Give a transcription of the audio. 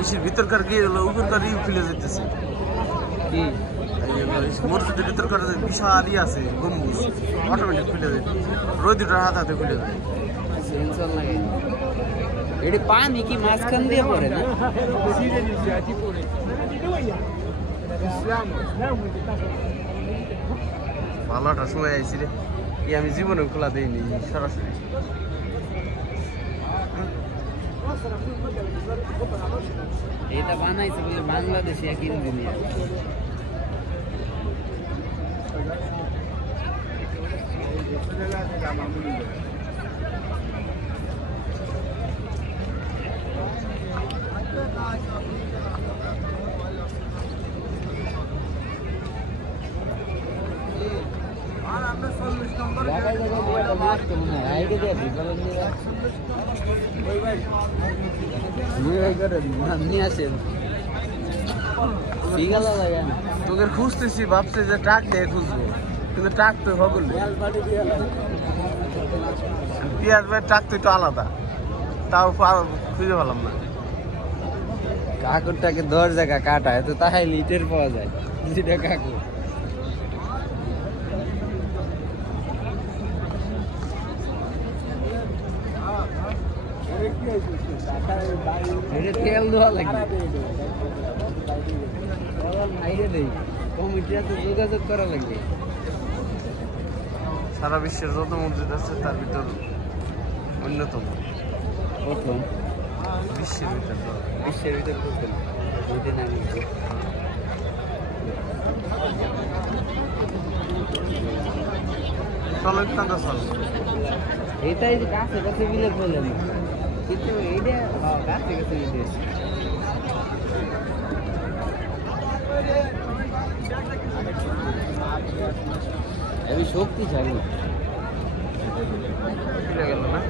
ইসের ভিতরকার গিয়ে উপরকার খুলে যেতেছে কি মসজিদের ভিতরকার বিশাল আছে গম্বুজ অটোমেটিক খুলে যায় রোদ দুটার হাত হাতে খুলে যায় সেন্সর লাগে এটি পানি কি মাঝখান দিয়ে পড়ে না ভালোটার সময় আইসি রে আমি জীবনে খোলা দিইনি সরাসরি এটা বানাইছে বলে বাংলাদেশে এক ইঞ্জিনিয়ার তোকে খুঁজতেছি ভাবছে যে ট্রাক দিয়ে খুঁজবো কিন্তু ট্রাক তো হবে পিয়াজ ভাই ট্রাক তো একটু আলাদা তাও খুঁজে পেলাম না কাকুরটাকে 10 জায়গা কাটায় তো তাই লিটার পাওয়া যায় যেটা কাকুর তেল দেওয়া লাগবে কমিটির সাথে যোগাযোগ করা লাগবে সারা বিশ্বের যত মসজিদ আছে তার ভিতর অন্যতম প্রথম বিশ্বের ভিতর প্রথম চলো একটু চল এটাই কাছে কাছে মিলে বলে না কিন্তু এইটা কাছে কাছে মিলে আমি শক্তিশালী গেল না